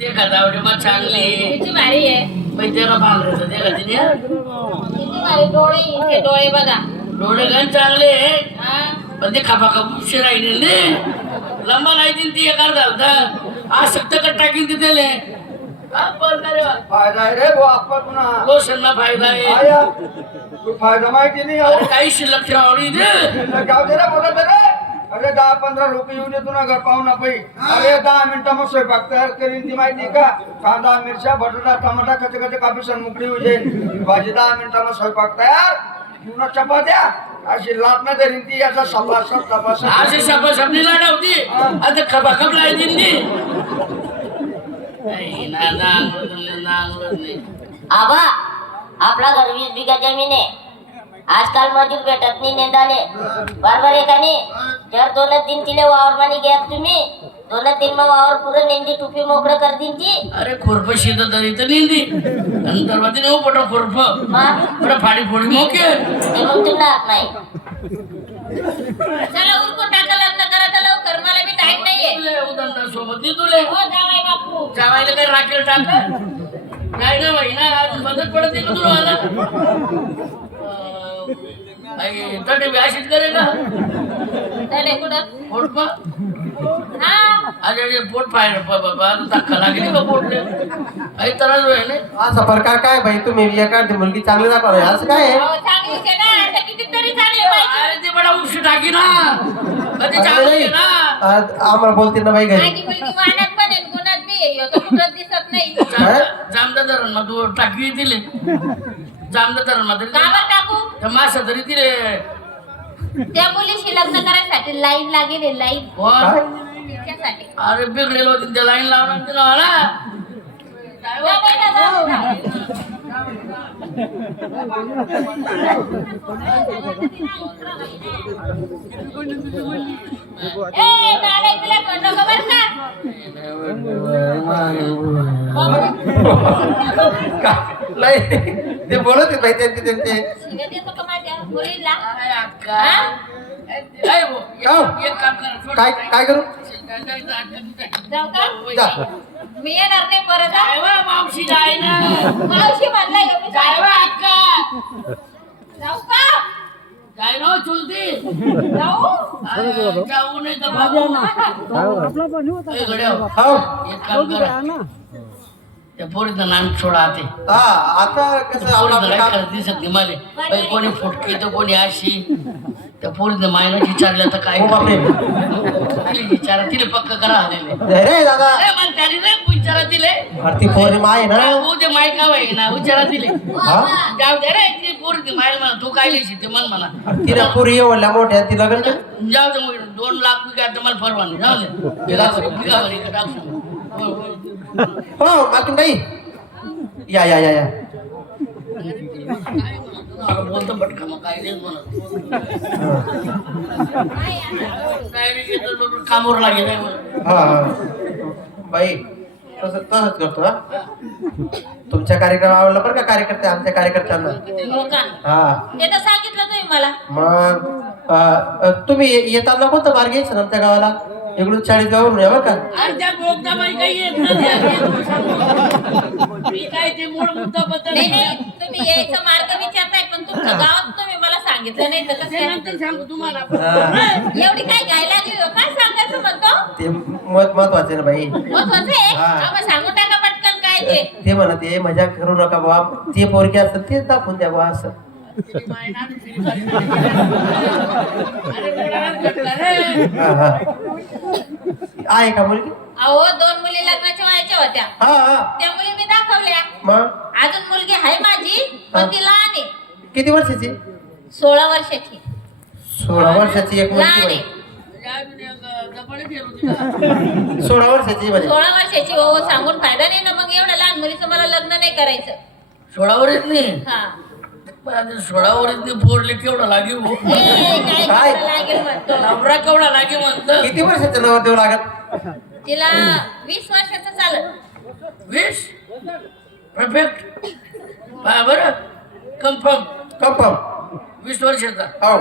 ते खतावडी मग चांगली किती भारी आहे. मैत्रीला पांढरं ते का तिने किती भारी डोळे इथे डोळे बघा. डोळे गण चांगले हा? पण ते खापा खपूशी राहिले ने लंबा नाही दिन ती एकार झालता आज सक्त कट टाकीन तिथे फायदा आहे रे भाऊ आपण पुन्हा लोशनला फायदा आहे आया तू फायदा माहिती नाही अरे काही शिल्लक ठेवावली दे गाव दे रे बोलत रे अरे 10-15 लोक येऊन येतो ना घर पाहुणा पै अरे 10 मिनिटांमध्ये स्वयंपाक तयार करीन ती माहिती का कांदा मिरच्या बटाटा टमाटा कचे कचे कापीसन मुकडी होते भाजी 10 मिनिटांमध्ये स्वयंपाक तयार पुन्हा चपात्या अशी लाटणं तरी ती याचा सपासप तपासप अशी सपा सपनी लाडवती आता खपा खप लायती आबा आपला घर 20 बिघा जमीन आहे. आजकाल मजूर भेटत नाही नेंदाले बरोबर आहे का नाही. जर 2 दिन तिले वावर मानी घ्या तुम्ही 2 दिन मग वावर पुरं नेंदी टुपी मोकळं कर दिनची. अरे खुरप शीत तरी तर निंदी नंतर मध्ये नेऊ पट खुरप पुढे फाडी फोडी मोके ते मग तुला नाही. चला उरकून टाका लग्न करा तर लवकर मला बी टाइम नाहीये. उदंता सोबत नी तुले हो जावाई बापू. जावायला काही राखेल टाक नाही ना बाई ना आज मदत पडत नाही का तुला मला तटे बी अशीच करे का चले कुठं पोट पा हा अरे पोट पाहिजे बाबा धक्का लागली का पोटले काही त्रास होय ना असा प्रकार काय भाई तुम्ही एखादी मुलगी चांगली दाखवणार असं काय आहे? अहो, चांगलीच आहे ना आता कितीतरी चांगली पाहिजे. अरे ते बडा उपशी टाकी ना कधी चांगली आहे ना आज आम्हाला बोलते ना बाई घरी माझी मुलगी वाहनात पण आहे गुणात बी आहे ह्यो तर कुठंच दिसत नाही. जामदा धरण मग तू टाकी दिले जामदा धरण मध्ये का बरं टाकू त्या मासा तरी दिले त्या मुलीशी लग्न करायसाठी लाईन लागेल आहे, लाईन काय? तिच्यासाठी. अरे बिघडेल होती त्या लाईन लावणार तिला मला जा बेटा, जा. ए, नालायक तुला म्हणलं का बरं का? नाही ते बोलत आहेत बाई त्यांचे त्यांचे शिव्या देतो का माझ्या मुलीला? एक काम करा काय काय करू जाऊ का? जा. मी येणार नाही परत हा? मावशी जाय ना मावशी म्हणला ह्यो मी जाय जाऊ. अक्का जाऊ का? जाय ना चुलती जाऊ? जाऊ नाही तर बाबू ए, गड्या, हो एक काम करा त्या पोरीचं नाम सोडा ते हा आता कसं आपलं आपलं पोरीचं काम काय दिसत नाही मला बाई, कोणी फुटकी तर कोणी अशी त्या पोरीचं मायनं विचारलं तर काय हो बापरे. तिला विचारा तिला पक्क करा आलेले रे दादा त्याने विचारा दिले भरती पोरी माय ना उद्या माय का होई ना विचारा दिले हा जाऊ दे रे ती पोरी माय म्हणा तू काय लिहिशी ते मन म्हणा तिला पोरी एवढल्या मोठ्या ती लग्न केलं? जाऊ दे मग 2 लाख रुपये आता मला फरवा नाही जाऊ दे बिगावरी टाकू हो मालकीन बाई या या या या बोलतो पटका मग काय नाही म्हणत काय नाही कामावर लागेल हा बाई तसंच तसंच करतो हा तुमच्या कार्यक्रम आवडला बरं का कार्यकर्ते आमच्या कार्यकर्त्यांना हो का? हा ते तर सांगितलं तुम्ही मला. मग तुम्ही येताना कोणतं मार्ग घ्यायचं आमच्या गावाला इकडून 40 गावावरून या बरं का आणि त्या बोगदाबाई काही येत नाही मी काय ते मूळ मुद्दा बद्दल नाही नाही तुम्ही यायचं मार्ग विचारताय पण तुमचं गाव तुम्ही मला सांगितलं नाही तर कसं ते काय? नंतर सांगू तुम्हाला हा. एवढी काय घ्यायला लागली हो? काय सांगायचं म्हणतो ते महत्वाचं आहे ना बाई महत्वाचं आहे हा. आम्हाला सांगून टाका पटकन काय ते. ते म्हणा ते मजा करू नका बाबा ते पोरगी असतं तेच दाखवून द्या बा असं हा हा आहे का मुलगी अहो 2 मुली लग्नाच्या वयाच्या होत्या हा हा त्या मुली मी दाखवल्या. मग अजून मुलगी आहे माझी पण ती लहान आहे किती वर्षाची 16 वर्षाची 16 वर्षाची एक लहान मुलगी आहे. बाई 16 वर्षाची म्हणजे 16 वर्षाची हो सांगून फायदा नाही ना मग एवढ्या लहान मुलीचं मला लग्न नाही करायचं. सोडावर येत नाही हा सोडावर येत नाही पोरले केवढा लागेल हो? काय काय? करायला लागेल म्हणतो. नवरा केवढा लागे म्हणतं किती वर्षाचं नवर देऊ लागत तिला 20 वर्षाचं चालत. 20 परफेक्ट बरं कन्फर्म कन्फर्म 20 वर्षाचा हो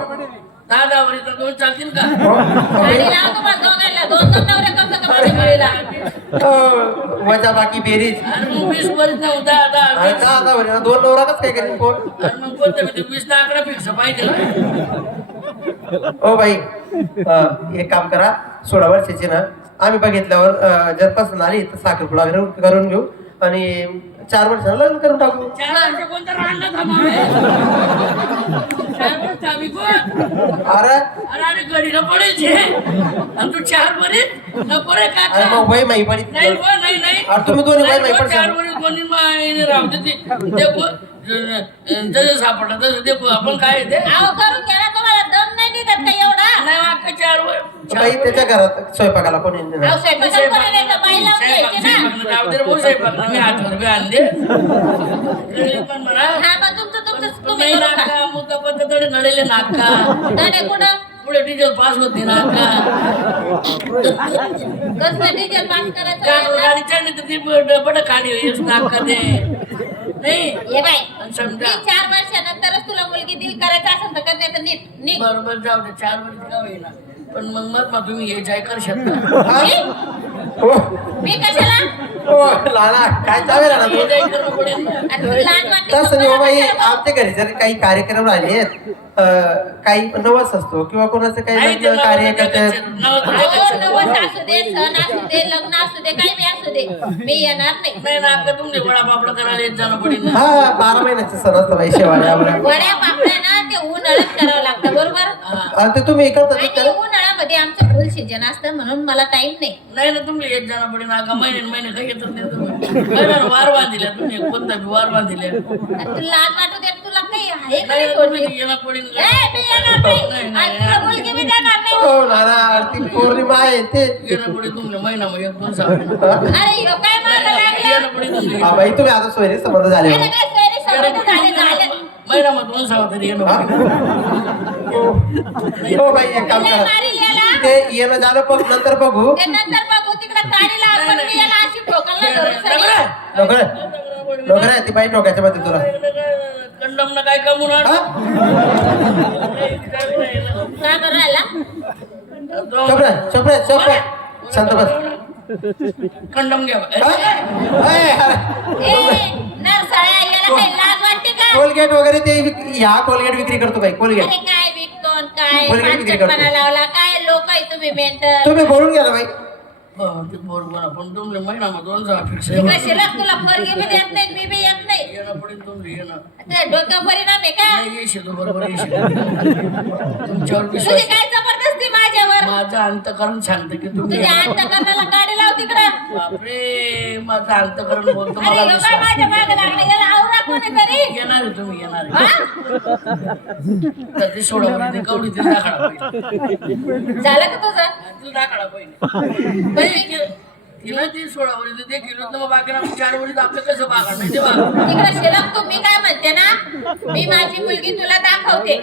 10 वरील 2 चालतील का हो गाडी लावा तुम्हाला दोघांना 2 नवऱ्या कसं का माझ्या मुलीला वजा बाकी बेरीज अरे मग 20 वरच नाही दहा दहा अरे का आता बरे ना, 2 नवरातच काय करेन कोण अरे मग कोणतं 20 चा आकडा फिक्स पाहिजे ना. ओ बाई एक काम करा 16 वर्षाची ना आम्ही बघितल्यावर जर पसंत आली तर साखरपुडा करून घेऊ आणि 4 वर्षाला लग्न करून टाकू. 4 वर्ष कोणतं रांडा थांबावे. 4 वर्ष आम्ही कोण अरे अरे घडी न पडायचे आणि तू 4 वरी न पडे का अरे मग वय माही पडी नाही बुवा, नाही नाही अरे तुम्ही दोन्ही वय माही 4 पडशाल. वरी कोणी राहू दे देखो जसं सापडलं तसं देखो आपण काय ते अहो करून घ्या ना, तुम्हाला दम नाही निघत का एवढा? नाही अख्खा 4 वर बाई त्याच्या घरात स्वयंपाकाला कोणी येणार नाही. अहो स्वयंपाकाला कोणी नाही तर बाई लावून घ्यायची ना. मी हातवर बी आणले पण म्हणा हा मग तुमचं तुम्ही नाही करून खा. नाका मुद्दा पद्धतीने नडेले नाका दाणे कुठं? पुढे डिझेल पास होते नाका कसलं डिझेल पास करायचं? गाडी चढली तर ती बड खाली येस नाका ते नाही ये बाई, आणि समजा मी 4 वर्षानंतरच तुला मुलगी दिल करायचं असेल तर कर, नाही तर नीट निघ. बरोबर जाऊ दे 4 वर्ष का होईना पण मग तुम्ही हे जाय कर शकता मी? हो मी कशाला? हो लाला काय चावेल ना तू हे जाय करणं पडेल ना. आणि तू लहान वाटते तसं नाही हो तुम्हाला बाई कशाला आमच्या घरी जर काही कार्यक्रम राहिले काही नवस असतो किंवा कोणाचं काही नाही, ते लग्न कार्य नवस करतात नवस अहो, नवस असू दे, सण असू दे, लग्न असू दे, काही बी असू दे, मी येणार नाही. नाही ना आता तुमचे वडापापड करायला येत जाणं पडेल ना हा 12 महिन्याचं सण असतं बाई शेवाळे आम्हाला वड्या पापड्या ना ते उन्हाळ्यात करावं लागतं, बरोबर? आणि ते तुम्ही करता ते आणि उन्हाळ्यामध्ये आमचं फुल सीजन असतं म्हणून मला टाइम नाही. नाही ना तुम्ही येत जाणं पडेल ना का महिने काही येतच नाही तुम्ही काय ना वार बांधिल्या तुम्ही कोणता बी वार बांधिल्या आणि तू लहान वाटू दे, तुला काही आहे का नाही नाही ना, कोणी? तुम्ही येणं पडेल ए, मी येणार नाही. आणि तुला मुलगी बी देणार नाही. हो नाना ती पौर्णिमा आहे ते येणं पडेल तुमच्या महिना मग 1-2 साल अरे ह्यो काय मागं लागला? येणं पडेल तुमच्या हा बाई तुम्ही आता सोयरी संबंध झाले अरे काय सोयरे संबंध झाले. महिना मग 2 साल तरी येणं पडेल हो बाई एक काम लय करा मारील याला. ते येणं झालं बघ नंतर बघू ते नंतर बघू तिकडे काढीला आपण मी याला अशी ठोकायला धरून सरी. नोकर आहे ती बाई टोक्याच्या मध्ये तुला कंडम ना काय कमून आण. हा? काय बरं राहिला? चोपडे शांत बस कंडम घ्या हा? अय, अरे. ए, नरसाळ्या, याला काही लाज वाटते का? कोलगेट वगैरे ते ह्या कोलगेट विक्री करतो बाई कोलगेट अरे काय विकतो आणि काय मुलगी किती पाचटपणा लावला, काय लोक आहे तुम्ही मेंटल. तुम्ही बोलून घ्या ना बाई ते बरोबर पण तुमले महिना मग 2 साल फिक्स तिकडे शिल्लक तुला पोरगी बी देत नाही, मी बी येत नाही. येणं पडेल तुमचं येणं तुझ्या डोक्यावर परिणाम आहे का? नाही येशील बरोबर येशील तुमच्यावर तुझी विश्वास काय जबरदस्ती माझ्यावर? माझं अंतकरण सांगतं की तुम्ही तुझ्या अंतकरणाला काढी लाव तिकडं. बापरे माझं अंतकरण बोलतो अरे मला ह्यो काय माझ्या विश्वास मागे लागला, याला आवरा कोणीतरी. येणार आहे तुम्ही येणार आहे हा? तर ते सोडा ते कवडी ते दाखडा पाहिजे झालं का तुझं? तू दाखडा पाहिजे तिला ती 16 वरी ते किलो तर मग बाकीला 4 वरीत आपलं कसं बागा नाही ते बागा तिकडे शिल्लक तू मी काय म्हणते ना, मी माझी मुलगी तुला दाखवते,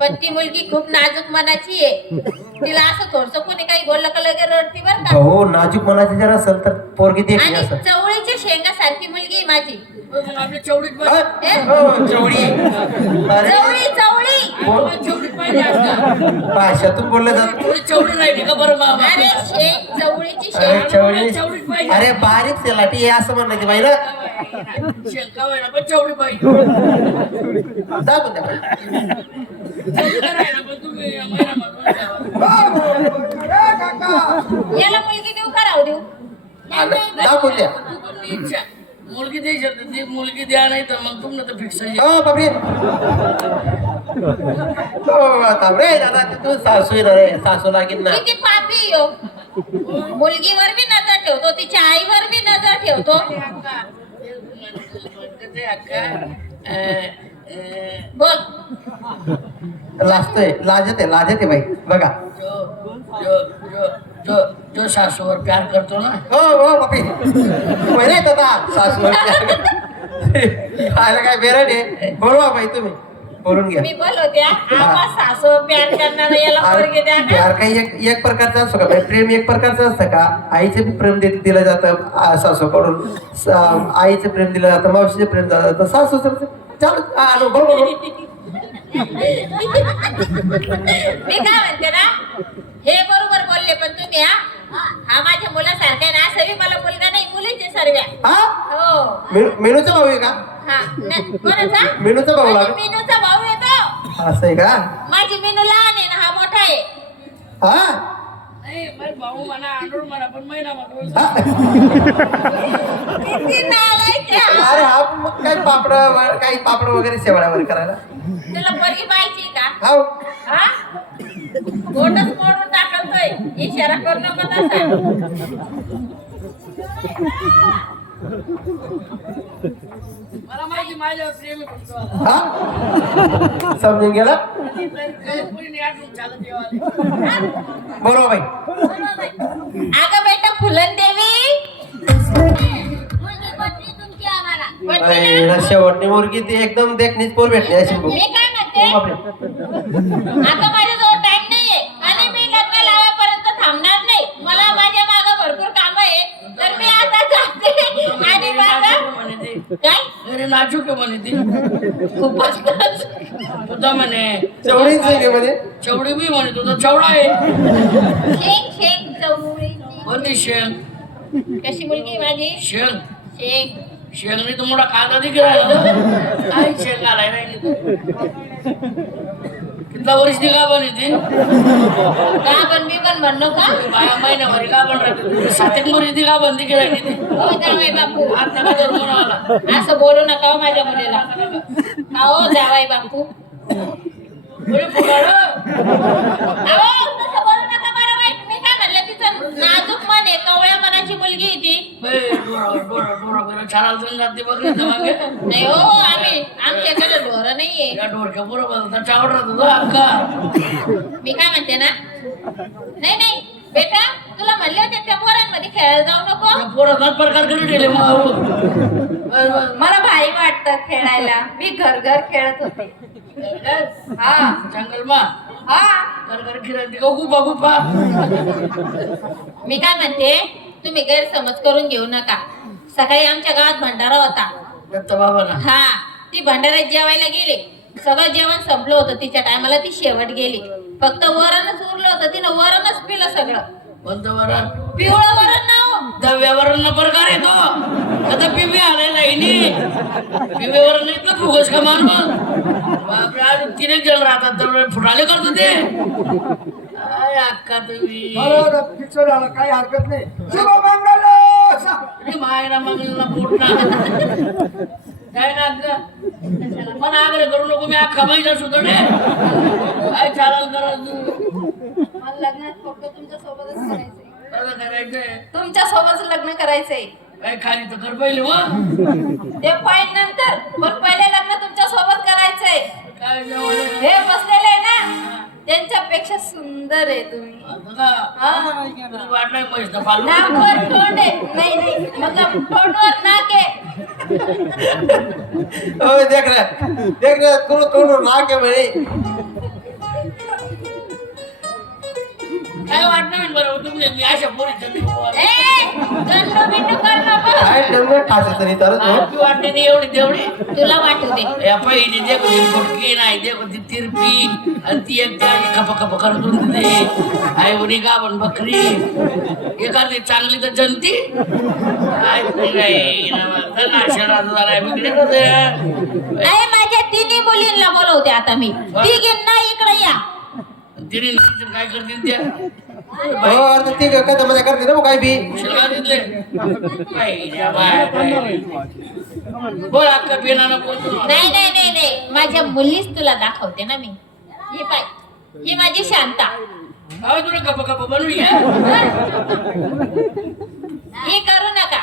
पण ती मुलगी खूप नाजूक मनाची आहे. तिला असं थोडस कोणी काही बोललं का लगे रडती बर का. हो नाजूक मनाची जर असेल तर पोरगी देखील आणि असं चवळीच्या शेंगासारखी मुलगी आहे माझी. मग आपल्या चवडीत हा? हो, चवडी अरे चवळी चवळी. चवडीत पाहिजे असतं भाषातून बोललं जात थोडी चवडी राहिली का बरं मामा अरे चवळीची अरे शेंग. चवडी चवडीत पाहिजे अरे बारीक सेलाटी हे असं म्हणायची बाई ना शंका व्हायला पण चवडी पाहिजे दाखवून द्या बाई. चवडी राहिला पण तुम्ही महिना मग 2 साल याला मुलगी देऊ का राहू देऊ? दाखवून द्या तुमची इच्छा मुलगी द्यायची तर ती मुलगी द्या नाही तर मग तुमनं तर फिक्स आहे हो बापरे हो बापरे दादा तू सासू आहे ना रे सासू लागेल ना किती पापी यो. मुलगीवर बी नजर ठेवतो, तिच्या आईवर बी नजर ठेवतो. ते अक्का बोल. लाजतोय लाजते बाई बघा जो जो जो जो जो सासूवर प्यार करतो ना हो हो बापी बरे दादा सासू खायला काय बेरड आहे बोलवा बाई तुम्ही बोलून घ्या मी बोलवते आबा सासू प्यार करणारा याला पोरगी द्या का? प्यार काही एक प्रकारचा असतो का बाई प्रेम एक प्रकारचं असतं का आईचे बी प्रेम दिलं जातं सासूकडून आईचं प्रेम दिलं जातं मावशीचे प्रेम दिलं जातं सासूचं चालू आलो बरोबर मी काय म्हणते ना, हे बरोबर बोलले पण तुम्ही हा माझ्या मुलासारखा आहे ना, असं मला मुलगा नाही, मुलीचे सर्व. हा हो मेनूचा भाऊ आहे का? हा नाही, कोणाचा? मेनूचा भाऊ माझी लागला. मीनूचा भाऊ येतो. असं आहे का? माझी मीनू लहान आहे ना, हा मोठा आहे. हा नाही माझे भाऊ म्हणा आंडोळ म्हणा पण महिना म्हणतो. हा. किती नालायक आहे हा. अरे हा मग काही पापड वगैरे शेवाळ्यावर करायला. तुला पोरगी पाहिजे का? हाव. हा बोटच मोडून टाकतोय, इशारा करू नको तसा. मला माहिती माझ्यावर प्रेम आहे फक्त. हा समजून गेला कोणी नाही आठवून चालत जेवायला. बरोबर बाई. अगं बेटा फुलन देवी, अरे, ना शेवटची मुलगी ती एकदम देखणीच पोर भेटली अशी बघ. मी काय म्हणते, बापरे. आता माझ्याजवळ टाइम नाहीये आणि मी लग्न लावायपर्यंत थांबणार नाही. मला माझ्या मागे भरपूर काम आहे, तर मी आता जाते. आणि माझं म्हणे ते काय घरी नाचू के म्हणे ते खूपच तुझा म्हणे तेवढीच आहे का मध्ये? चवडी मी म्हणे तुझा चवडा आहे. शेंग शेंग चवळीची. कोणती शेंग? कशी मुलगी आहे माझी? शेंग शेंग शेंगणी तर मोठा कांदा देखील राहिला. काय शेंग आलाय राहिली कितना वर्ष का बनी ती का पण मी पण म्हणलो का? बाया महिन्याभरी का बन राहते 7 वर्ष का बंदी केली ती हो जावाई बापू, आता का धर्म आला असं बोलू नका हो माझ्या मुलीला. का हो जावाई बापू? बरे फुगाडं. अहो, तसं बोलू नका बरं वाईट. मी काय म्हणलं, तिचं नाजूक मन आहे, कवळ्या मनाची मुलगी आहे ती. डोरा चाराला जाऊन जाते बघ मागे नाही हो, आमच्याकडे ढोरं नाहीये. या डोरच्या बरोबर चावड राहतो तो अक्का. मी काय म्हणते ना, नाही नाही बेटा, तुला म्हणले होते त्या पोरांमध्ये खेळायला जाऊ नको. पोरात प्रकार करून ठेवले मला भारी वाटतं खेळायला. मी घर घर खेळत होते. हा जंगल मा हा. घर फिरायची गुपा गुपा. मी काय म्हणते, तुम्ही गैरसमज करून घेऊ नका. सकाळी आमच्या गावात भंडारा होता. दत्त बाबा ना हा, ती भंडाऱ्यात जेवायला गेली. सगळं जेवण संपलं होतं. तिच्या टायमाला ती शेवट गेली. फक्त वरणच उरलं होतं. तिनं वरणच पिलं सगळं. कोणतं वरण? पिवळं वरण नाव. दव्यावरण प्रकार आहे तो. आता पिवे आलेला इनी पिवेवरण इतकं फुगस का मान बापरे. आज 3 जण राहतात तर फुटाले करतो ते. काय अक्का तुम्ही फिक्स झालं, काही हरकत नाही. शुभमंगल. मायरा मंगलला पोट ना काय ना अक्का पण आग्रह करू नको. मी अख्खा महिना सुद्धा काय चालाल करा तू. मला लग्नात फक्त तुमच्या सोबतच करायचंय. कसं करायचंय? तुमच्या सोबत लग्न करायचंय. काय खाली तर कर पहिले मग ते पाहिजे नंतर, पण पहिले लग्न तुमच्या सोबत करायचंय. काय जेवण हे बसलेले आहे ना, त्यांच्यापेक्षा सुंदर आहे तुम्ही. वाटलं पैसे पालू नाकवर तोंड आहे. नाही नाही, मतलब तोंडवर नाक आहे. ओय, देख रे कोण नाक आहे म्हणे. काय वाटलं मी बरोबर तुम्ही मी अशा पोरीचं गंडू बिंडू कर नको. काय ठेवलं ठास तरी तर वाटते नाही एवढी तेवढी तुला वाटू दे. या पहिली देखो ती फुटकी नाही देखो ती तिरपी आणि ती एक खप खप करत होती. आई उडी गाभण बकरी एखादी चांगली तर जनती अरे माझ्या तिन्ही मुलींना बोलवते आता मी. तिघींना इकडे या. तिने काय करतील त्या हो आता ती कथा मध्ये करते ना मग काय बी. शिलगा तिथले बोल अक्का पिनानं बोलतो नाही नाही नाही नाही, माझ्या मुलीच तुला दाखवते ना मी. ही पाय, ही माझी शांता. अहो तुला कप कप बनवूया ही करू नका.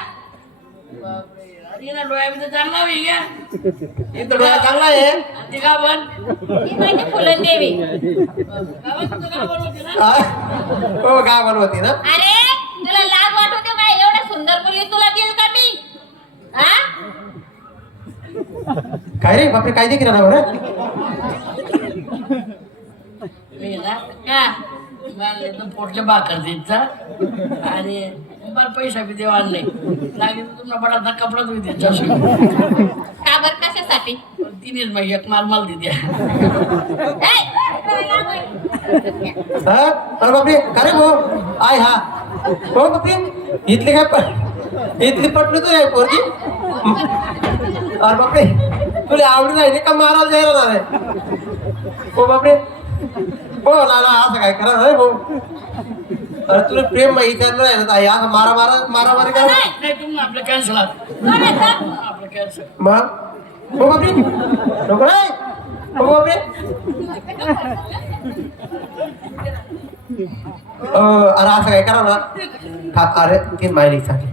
अरे ना डोळ्यामध्ये चांगला होई घ्या एक तर डोळा चांगला आहे. ती का बन ही माझी फुलन देवी. का बनवते ना हा? हो का बनवती ना. अरे तुला लाज वाटू दे काय, एवढ्या सुंदर मुली तुला देईल का मी? हा? काय रे बापरे काय देखील ना बरं. मी ना हा. मला तर पोटले भाकर द्यायचा आणि मला पैसा बी देवा नाही लागेल तुम्हाला बडा कपडा तुम्ही द्यायचा का बरं, कशासाठी? तिनेच मग एक माल देते ए, हा अरे बापरे का रे भाऊ आय हा हो बापरे इथली इथली पटली तू आहे पोरगी अरे बापरे तुला आवडी नाही का मारायला जायला नाही हो बापरे हो ना असं काय करा नाही भाऊ अरे तुला प्रेम माहिती नाही ना ताई असं मारामारी करा नाही तुम्ही आपलं कॅन्सल कोण आहे तो? आपलं कॅन्सल मग हो बापरे नको रे हो बापरे अरे असं काय करा ना अरे ती माहिती सांगली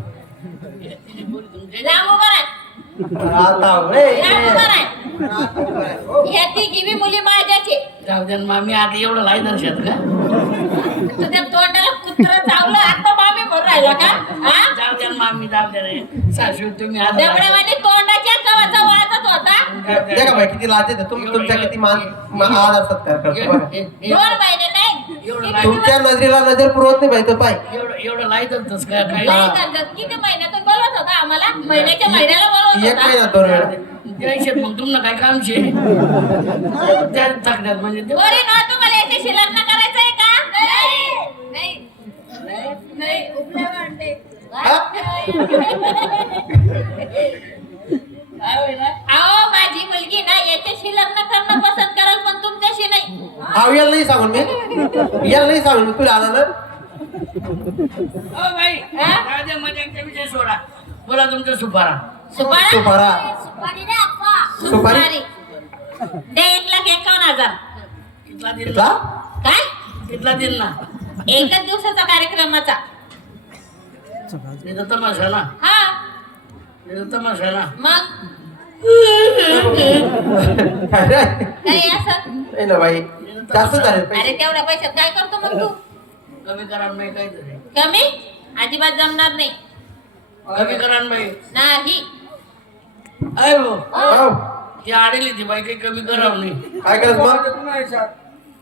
लांब उभा राह. आता रे लांब उभा राह. ह्या तिघी मुली माझ्याचे. जाऊ द्या ना मामी आता एवढं लाई दर्शत का तुझ्या तोंडाला कुत्र चावलं आता मामी म्हणून राहिला का हा? जाऊ द्या ना मामी जाऊ द्या रे सासू तुम्ही आता दबड्यावानी तोंडाच्या कवाचा वाजत होता. देखा भाई किती लाज येते तुमच्या किती मान आदर सत्कार करतो बघा. 2 महिने नाही. तुमच्या नजरेला नजर पुरवत नाही भाई तो पाय एवढं लाई दर्शत का काय नाही करत. किती महिन्यातून बोलवत होता आम्हाला महिन्याच्या महिन्याला बोलवत एक होता. महिना 2 वेळा द्यायचे मग तुम्हाला काय काम शे त्या थकण्यात म्हणजे ते- पोरी नो तुम्हाला याच्याशी लग्न करायचंय का नाही नाही उपल्या भांडे. काय होईल ना? अहो माझी मुलगी ना याच्याशी लग्न करणं पसंत करेल पण तुमच्याशी नाही. अहो याला नाही सांगून मी याला नाही सांगून मी तुला आला ना ओ बाई जाऊ द्या मजाकचा विषय सोडा बोला तुमचं सुपारा सुपारा सुपारा सुपारी दे अप्पा. सुपारी? दे 1,51,000. कितला दिन कितला? काय कितला दिन ना एकच दिवसाचा कार्यक्रमाचा. तिथं तमाशा ना हा तिथं तमाशा ना मग काय रे? काही असं नाही ना भाई जास्त झाले पैसे अरे तेवढ्या पैशात काय करतो मग तू कमी करा नाही काहीतरी कमी अजिबात जमणार नाही कमी करा ना बाई नाही. अय भाऊ हो. ती आडेली ती बाई काही कमी करावं नाही काय करत मग तू नाही साथ.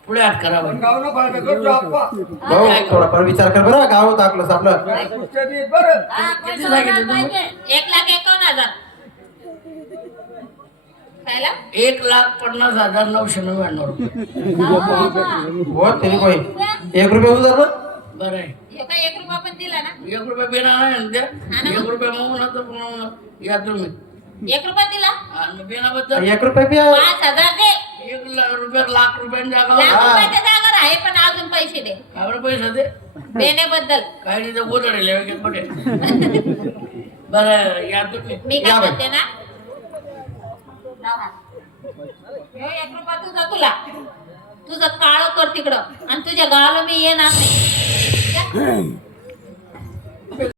पुढे हात करा बाई पण गावनं फायदा करतो आप्पा. भाऊ थोडाफार विचार कर बरं गाव टाकलं आपलं पुढच्या दिवस बरं किती सांगितलं तुम्ही 1,51,000. खायला 1,50,999 रुपये हो तरी कोई 1 रुपये उधार ना बरं आहे हे काय 1 रुपया पण दिला ना 1 रुपये बिना आहे ना त्या हा ना. 1 रुपये मग ना तर पुन्हा या तुम्ही 1 रुपया दिला आणि बिनाबद्दल 1 रुपये बी 5,000 दे. 1 लाख रुपयांनी लाख जागा रुपयाच्या जागा आहे पण अजून पैसे दे काय पैसे दे देण्याबद्दल. काय नाही तर गोदडे वगैरे पडे बरं या तुम्ही मी काय या बाई. म्हणते ना लाव हात. हे 1 रुपया तुझा तुला तुझं काळ कर तिकडं आणि तुझ्या गावाला मी येणार नाही.